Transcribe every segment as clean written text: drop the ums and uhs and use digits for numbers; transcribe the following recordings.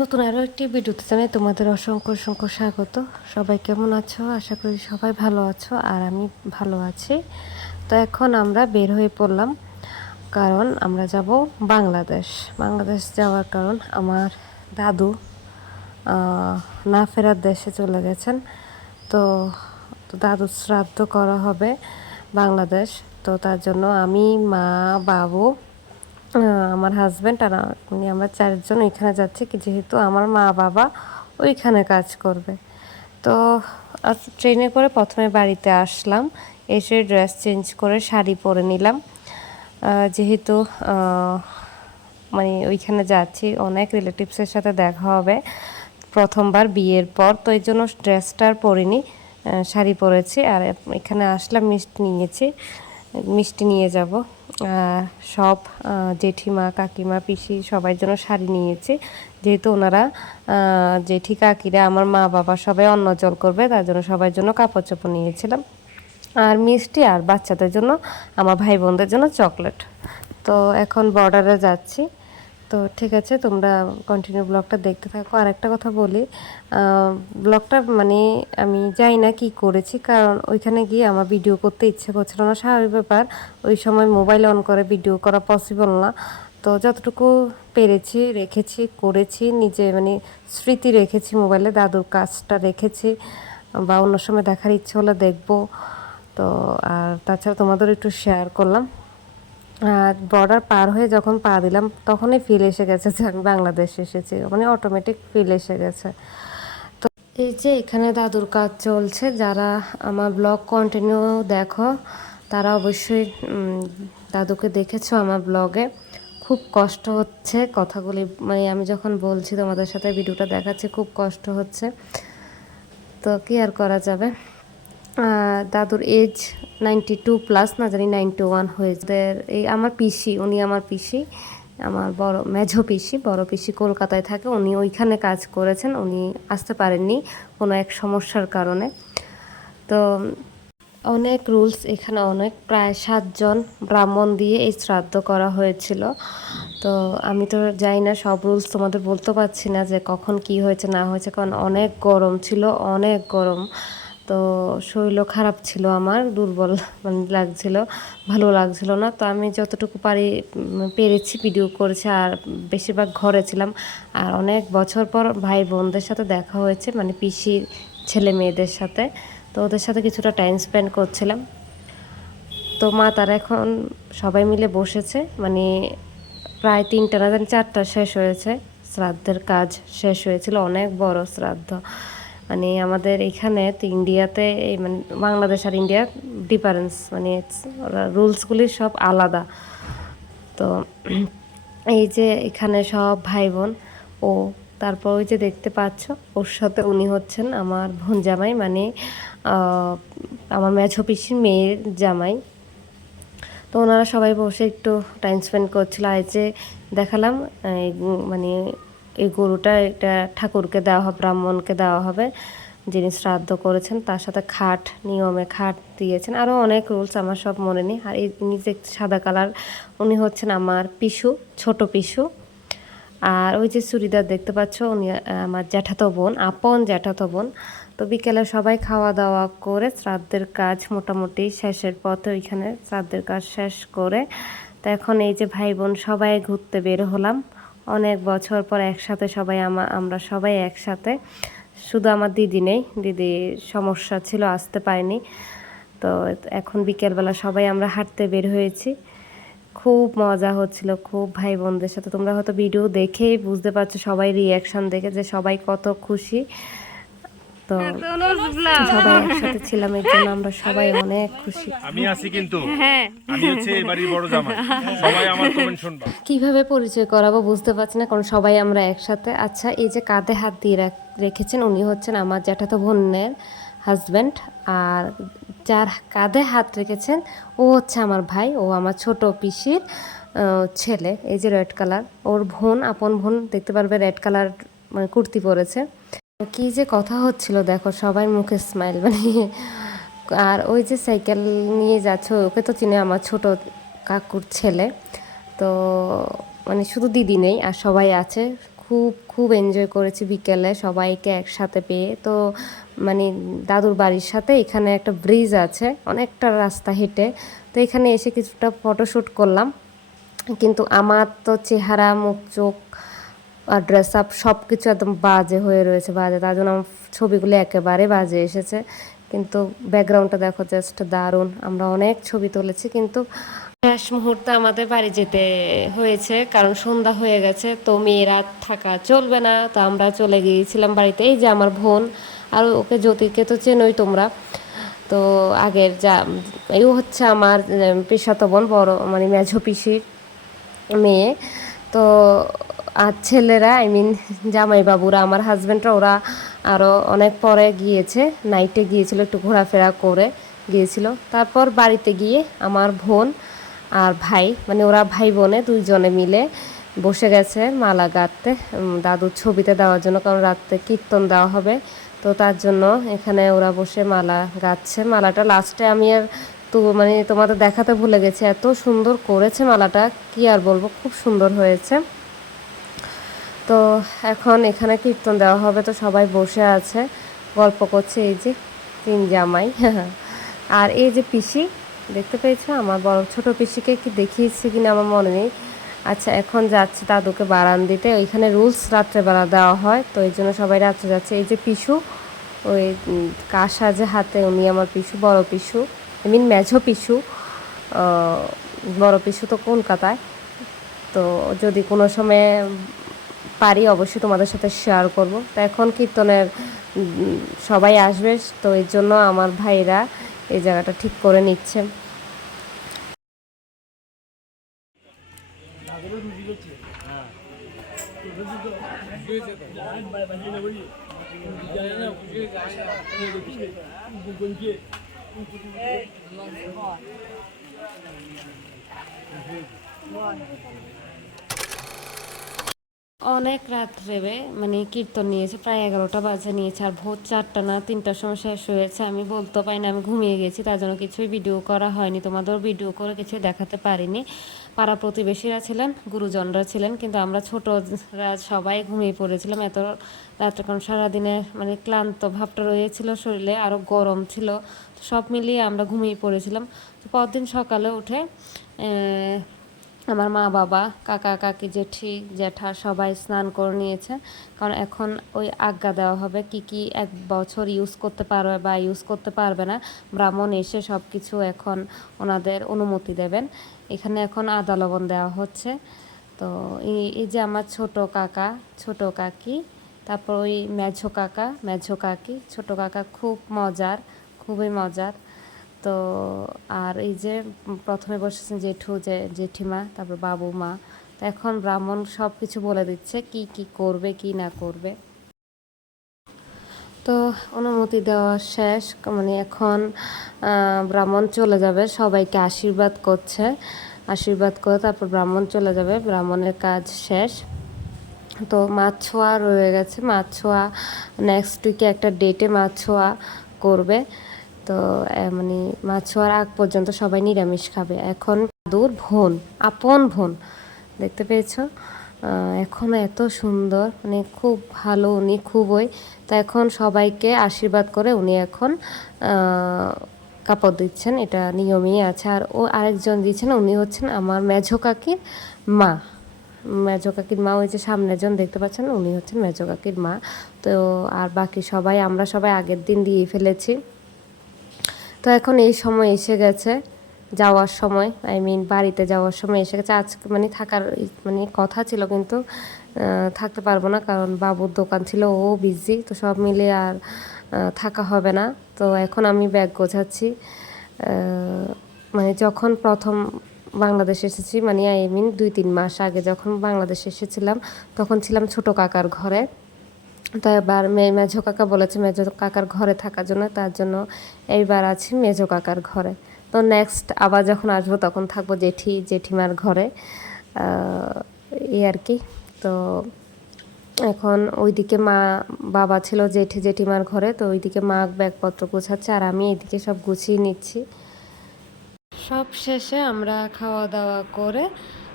নতুন আরও একটি ভিডিওতে জানাই তোমাদের অসংখ্য অসংখ্য স্বাগত। সবাই কেমন আছো? আশা করি সবাই ভালো আছো, আর আমি ভালো আছি। তো এখন আমরা বের হয়ে পড়লাম, কারণ আমরা যাব বাংলাদেশ। বাংলাদেশ যাওয়ার কারণ আমার দাদু না ফেরার দেশে চলে গেছেন। তো দাদুর শ্রাদ্ধ করা হবে বাংলাদেশ। তো তার জন্য আমি, মা, বাবু, আমার হাজব্যান্ড আর আমরা চারজন ওইখানে যাচ্ছি, কি যেহেতু আমার মা বাবা ওইখানে কাজ করবে। তো ট্রেনে করে প্রথমে বাড়িতে আসলাম, এসে ড্রেস চেঞ্জ করে শাড়ি পরে নিলাম। যেহেতু মানে ওইখানে যাচ্ছি, অনেক রিলেটিভসের সাথে দেখা হবে প্রথমবার বিয়ের পর, তো এই জন্য ড্রেসটার পরিনি, শাড়ি পরেছি। আর এখানে আসলাম, মিষ্টি নিয়ে যাব। সব জেঠিমা, কাকিমা, পিসি সবার জন্য শাড়ি নিয়েছি, যেহেতু ওনারা জেঠি কাকিরা আমার মা বাবা সবাই অন্ন জল করবে, তার জন্য সবার জন্য কাপড় চোপড় নিয়েছিলাম। আর মিষ্টি, আর বাচ্চাদের জন্য, আমার ভাই বোনদের জন্য চকলেট। তো এখন বর্ডারে যাচ্ছি। তো ঠিক আছে, তোমরা কন্টিনিউ ব্লগটা দেখতে থাকো। আর একটা কথা বলি, ব্লগটা মানে আমি জানি না কি করেছি, কারণ ওইখানে গিয়ে আমার ভিডিও করতে ইচ্ছে করছিল না, স্বাভাবিক ব্যাপার। ওই সময় মোবাইল অন করে ভিডিও করা পসিবল না। তো যতটুকু পেরেছি রেখেছি, করেছি নিজে, মানে স্মৃতি রেখেছি মোবাইলে, দাদুর কাজটা রেখেছি, বা অন্য সময় দেখার ইচ্ছে হলে দেখবো। তো আর তাছাড়া তোমাদের একটু শেয়ার করলাম। আর বর্ডার পার হয়ে যখন পা দিলাম, তখনই ফিল এসে গেছে যে আমি বাংলাদেশে এসেছি, মানে অটোমেটিক ফিল এসে গেছে। তো এই যে এখানে দাদুর কাজ চলছে, যারা আমার ব্লগ কন্টিনিউ দেখো তারা অবশ্যই দাদুকে দেখেছো আমার ব্লগে। খুব কষ্ট হচ্ছে কথাগুলি, মানে আমি যখন বলছি তোমাদের সাথে ভিডিওটা দেখাচ্ছি, খুব কষ্ট হচ্ছে। তো কি আর করা যাবে। দাদুর এজ 92+, না জানি 91 হয়েছে। এই আমার পিসি, উনি আমার পিসি, আমার মেঝো পিসি, বড় পিসি কলকাতায় থাকে, উনি ওইখানে কাজ করেছেন, উনি আসতে পারেননি কোনো এক সমস্যার কারণে। তো অনেক রুলস এখানে, অনেক, প্রায় 7জন ব্রাহ্মণ দিয়ে এই শ্রাদ্ধ করা হয়েছিল। তো আমি তো জানি না সব রুলস, তোমাদের বলতে পারছি না যে কখন কি হয়েছে না হয়েছে, কারণ অনেক গরম ছিল, অনেক গরম। তো শরীরও খারাপ ছিল, আমার দুর্বল মানে লাগছিল, ভালো লাগছিল না। তো আমি যতটুকু পেরেছি ভিডিও করেছি, আর বেশিরভাগ ঘরে ছিলাম। আর অনেক বছর পর ভাই বোনদের সাথে দেখা হয়েছে, মানে পিসির ছেলে মেয়েদের সাথে। তো ওদের সাথে কিছুটা টাইম স্পেন্ড করছিলাম। তো মা তারা এখন সবাই মিলে বসেছে, মানে প্রায় 3টা না জানি 4টা শেষ হয়েছে, শ্রাদ্ধের কাজ শেষ হয়েছিল। অনেক বড় শ্রাদ্ধ, মানে আমাদের এখানে তো ইন্ডিয়াতে এই মানে বাংলাদেশ আর ইন্ডিয়ার ডিফারেন্স, মানে রুলসগুলি সব আলাদা। তো এই যে এখানে সব ভাই বোন, ও তারপর ওই যে দেখতে পাচ্ছ ওর সাথে উনি হচ্ছেন আমার বোন জামাই, মানে আমার মেঝো পিসির মেয়ের জামাই। তো ওনারা সবাই বসে একটু টাইম স্পেন্ড করছিল। আর যে দেখালাম মানে এই গরুটা, এটা ঠাকুরকে দেওয়া হবে, ব্রাহ্মণকে দেওয়া হবে যিনি শ্রাদ্ধ করেছেন, তার সাথে খাট, নিয়মে খাট দিয়েছেন। আরও অনেক রুলস আমার সব মনে নেই। আর ইনি যে সাদা কালার, উনি হচ্ছেন আমার পিসু, ছোট পিসু। আর ওই যে চুড়িদার দেখতে পাচ্ছ, উনি আমার জ্যাঠাতো বোন, আপন জ্যাঠাতো বোন। তো বিকেলে সবাই খাওয়া দাওয়া করে শ্রাদ্ধের কাজ মোটামুটি শেষের পথে, ওইখানে শ্রাদ্ধের কাজ শেষ করে তো এখন এই যে ভাই বোন সবাই ঘুরতে বের হলাম। অনেক বছর পর একসাথে সবাই, আমরা সবাই একসাথে। শুধু আমার দিদি নেই, দিদি সমস্যা ছিল, আসতে পারেনি। তো এখন বিকেলবেলা সবাই আমরা হাঁটতে বের হয়েছি। খুব মজা হচ্ছিল, খুব ভাই বোনদের সাথে। তোমরা হয়তো ভিডিও দেখেই বুঝতে পারছো, সবাই রিয়াকশন দেখে, যে সবাই কত খুশি। তো সবাই একসাথে ছিলাম, এর জন্য আমরা সবাই অনেক খুশি। আমি আছি, কিন্তু আমি হচ্ছে এই বাড়ির বড় জামাই, সবাই আমার কমেন্ট শুনবা। কিভাবে পরিচয় করাবো বুঝতে পারছি না, কারণ সবাই আমরা একসাথে। আচ্ছা, এই যে কাঁধে হাত দিয়ে রেখেছেন, উনি হচ্ছেন আমার জ্যাঠাতো বোনের হাজব্যান্ড। আর যার কাঁধে হাত রেখেছেন, ও হচ্ছে আমার ভাই, ও আমার ছোট পিসির ছেলে। এই যে রেড কালার, ওর বোন, আপন বোন, দেখতে পারবে রেড কালার মানে কুর্তি পরেছে। কি যে কথা হচ্ছিল দেখো, সবাই মুখে স্মাইল, মানে। আর ওই যে সাইকেল নিয়ে যাচ্ছে, ওকে তো চিনে, আমার ছোট কাকুর ছেলে। তো মানে শুধু দিদি নেই, আর সবাই আছে। খুব খুব এনজয় করেছি বিকেলে সবাইকে একসাথে পেয়ে। তো মানে দাদুর বাড়ির সাথে এখানে একটা ব্রিজ আছে, অনেকটা রাস্তা হেঁটে। তো এখানে এসে কিছুটা ফটোশ্যুট করলাম, কিন্তু আমার তো চেহারা মুখ চোখ আর ড্রেস আপ সব কিছু একদম বাজে হয়ে রয়েছে, বাজে। তার জন্য আমার ছবিগুলো একেবারে বাজে এসেছে। কিন্তু ব্যাকগ্রাউন্ডটা দেখো জাস্ট দারুণ। আমরা অনেক ছবি তুলেছি, কিন্তু শেষ মুহূর্তে আমাদের বাড়ি যেতে হয়েছে কারণ সন্ধ্যা হয়ে গেছে। তো মেয়েরা থাকা চলবে না, তো আমরা চলে গিয়েছিলাম বাড়িতে। এই যে আমার বোন, আর ওকে জ্যোতিকে তো চেনোই তোমরা। তো আগের যা এই হচ্ছে আমার পিসাতো বোন, বড় মানে মেঝো পিসির মেয়ে। তো আর ছেলেরা জামাইবাবুরা, আমার হাজব্যান্ডরা, ওরা আরও অনেক পরে গিয়েছে, নাইটে গিয়েছিল, একটু ঘোরাফেরা করে গিয়েছিল। তারপর বাড়িতে গিয়ে আমার বোন আর ভাই, মানে ওরা ভাই বোনে দুইজনে মিলে বসে গেছে মালা গাঁথতে দাদুর ছবিতে দেওয়ার জন্য, কারণ রাত্রে কীর্তন দেওয়া হবে। তো তার জন্য এখানে ওরা বসে মালা গাঁথছে। মালাটা লাস্টে আমি আর তো মানে তোমাদের দেখাতে ভুলে গেছি, এত সুন্দর করেছে মালাটা, কি আর বলবো, খুব সুন্দর হয়েছে। তো এখন এখানে কীর্তন দেওয়া হবে, তো সবাই বসে আছে গল্প করছে। এই যে 3 জামাই আর এই যে পিসি দেখতে পেয়েছো, আমার বড় ছোট পিসিকে কি দেখিয়েছি কিনা আমার মনে নেই। আচ্ছা, এখন যাচ্ছে দাদুকে বারান দিতে, ওইখানে রুলস রাত্রেবেলা দেওয়া হয়, তো এই জন্য সবাই রাত্রে যাচ্ছে। এই যে পিসু, ওই কাঁসা যে হাতে, উনি আমার পিসু, বড় পিসু, মেঝো পিসু। বড় পিসু তো কলকাতায়। তো যদি কোনো সময় পারি অবশ্যই তোমাদের সাথে শেয়ার করব। তো এখন কীর্তনের সবাই আসবে, তো এর জন্য আমার ভাইরা এই জায়গাটা ঠিক করে নিচ্ছে। অনেক রাত্রে মানে কীর্তন নিয়েছে, প্রায় 11টা বাজে নিয়েছে, আর ভোর 4টা না 3টার সময় শেষ হয়েছে। আমি বলতে পারি না, আমি ঘুমিয়ে গেছি, তার জন্য কিছুই ভিডিও করা হয়নি, তোমাদেরও ভিডিও করে কিছুই দেখাতে পারিনি। পাড়া প্রতিবেশীরা ছিলেন, গুরুজনরা ছিলেন, কিন্তু আমরা ছোটরা সবাই ঘুমিয়ে পড়েছিলাম এত রাত্রে, কারণ সারাদিনে মানে ক্লান্ত ভাবটা রয়েছিল শরীরে, আরও গরম ছিল। তো সব মিলিয়ে আমরা ঘুমিয়ে পড়েছিলাম। তো পরদিন সকালে উঠে আমার মা বাবা, কাকা কাকি, জেঠি জ্যাঠা সবাই স্নান করে নিয়েছে, কারণ এখন ওই আজ্ঞা দেওয়া হবে কি কি 1 বছর ইউজ করতে পারবে বা ইউজ করতে পারবে না। ব্রাহ্মণ এসে সব কিছু এখন ওনাদের অনুমতি দেবেন। এখানে এখন আদা লবণ দেওয়া হচ্ছে। তো এই যে আমার ছোট কাকা, ছোট কাকি, তারপর ওই মেঝো কাকা, মেঝো কাকি, ছোট কাকা, খুব মজার, খুবই মজার। তো আর এই যে প্রথমে বসেছেন জেঠু, জেঠিমা, তারপর বাবু মা। তো এখন ব্রাহ্মণ সব কিছু বলে দিচ্ছে কি কি করবে কি না করবে। তো অনুমতি দেওয়া শেষ, মানে এখন ব্রাহ্মণ চলে যাবে, সবাইকে আশীর্বাদ করছে, আশীর্বাদ করে তারপর ব্রাহ্মণ চলে যাবে, ব্রাহ্মণের কাজ শেষ। তো মাছ ছোঁয়া রয়ে গেছে, মাছ ছোঁয়া নেক্সট উইকে একটা ডেটে মাছ ছোঁয়া করবে। তো মানে মাছ ছোঁয়ার আগ পর্যন্ত সবাই নিরামিষ খাবে। এখন দাদুর বোন, আপন বোন, দেখতে পেয়েছো, এখন এত সুন্দর, মানে খুব ভালো উনি, খুবই। তো এখন সবাইকে আশীর্বাদ করে উনি এখন কাপড় দিচ্ছেন, এটা নিয়মই আছে। আর ও আরেকজন দিচ্ছেন, উনি হচ্ছেন আমার মেঝো কাকির মা, মেঝো কাকির মা, ওই যে সামনে জন দেখতে পাচ্ছেন, উনি হচ্ছেন মেঝো কাকির মা। তো আর বাকি সবাই, আমরা সবাই আগের দিন দিয়ে ফেলেছি। তো এখন এই সময় এসে গেছে, যাওয়ার সময়, বাড়িতে যাওয়ার সময় এসে গেছে। আজকে মানে থাকার মানে কথা ছিল, কিন্তু থাকতে পারবো না, কারণ বাবুর দোকান ছিল, ও বিজি, তো সব মিলে আর থাকা হবে না। তো এখন আমি ব্যাগ গোছাচ্ছি। মানে যখন প্রথম বাংলাদেশে এসেছি, মানে 2-3 মাস আগে যখন বাংলাদেশে এসেছিলাম, তখন ছিলাম ছোট কাকার ঘরে। তো এবার মেঝো কাকা বলেছে মেঝো কাকার ঘরে থাকার জন্য, তার জন্য এইবার আছি মেঝো কাকার ঘরে। তো নেক্সট আবার যখন আসবো তখন থাকবো জেঠিমার ঘরে, এই আর কি। তো এখন ওইদিকে মা বাবা ছিল জেঠিমার ঘরে, তো ওইদিকে মা ব্যাগপত্র গোছাচ্ছে, আর আমি এইদিকে সব গুছিয়ে নিচ্ছি। সব শেষে আমরা খাওয়া দাওয়া করে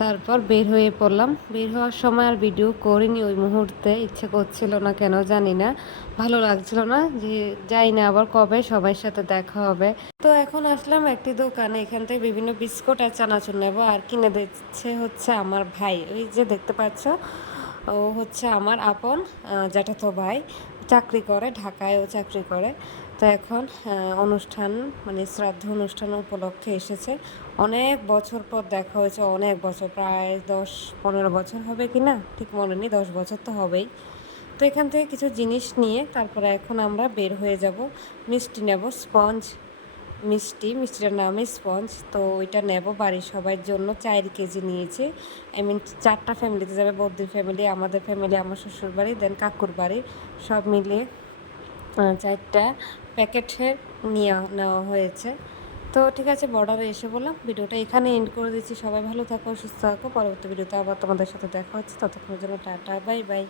তারপর বের হয়ে পড়লাম। বের হওয়ার সময় আর ভিডিও করিনি, ওই মুহূর্তে ইচ্ছে করছিল না, কেন জানি না, ভালো লাগছিল না, যে যাই না আবার কবে সবার সাথে দেখা হবে। তো এখন আসলাম একটি দোকানে, এখান থেকে বিভিন্ন বিস্কুট আর চানাচুর নেবো। আর কিনে দিচ্ছে হচ্ছে আমার ভাই, ওই যে দেখতে পাচ্ছ, ও হচ্ছে আমার আপন জ্যাঠাতো ভাই, চাকরি করে ঢাকায়, ও চাকরি করে। তো এখন অনুষ্ঠান মানে শ্রাদ্ধ অনুষ্ঠান উপলক্ষে এসেছে। অনেক বছর পর দেখা হয়েছে, অনেক বছর, প্রায় 10-15 বছর হবে কি না ঠিক মনে নেই, 10 বছর তো হবেই। তো এখান থেকে কিছু জিনিস নিয়ে তারপরে এখন আমরা বের হয়ে যাব। মিষ্টি নেব, স্পঞ্জ মিষ্টিটার নামই স্পঞ্জ। তো ওইটা নেব বাড়ির সবার জন্য, 4 কেজি নিয়েছি। আই মিন 4টা ফ্যামিলিতে যাবে, বৌদির ফ্যামিলি, আমাদের ফ্যামিলি, আমার শ্বশুর বাড়ি, দেন কাকুর বাড়ি, সব মিলিয়ে 4টা প্যাকেটের নেওয়া হয়েছে। তো ঠিক আছে, বর্ডারে এসে বললাম, ভিডিওটা এখানে এন্ড করে দিচ্ছি। সবাই ভালো থাকো, সুস্থ থাকো, পরবর্তী ভিডিওতে আবার তোমাদের সাথে দেখা হচ্ছে। ততক্ষণের জন্য টাটা, বাই বাই।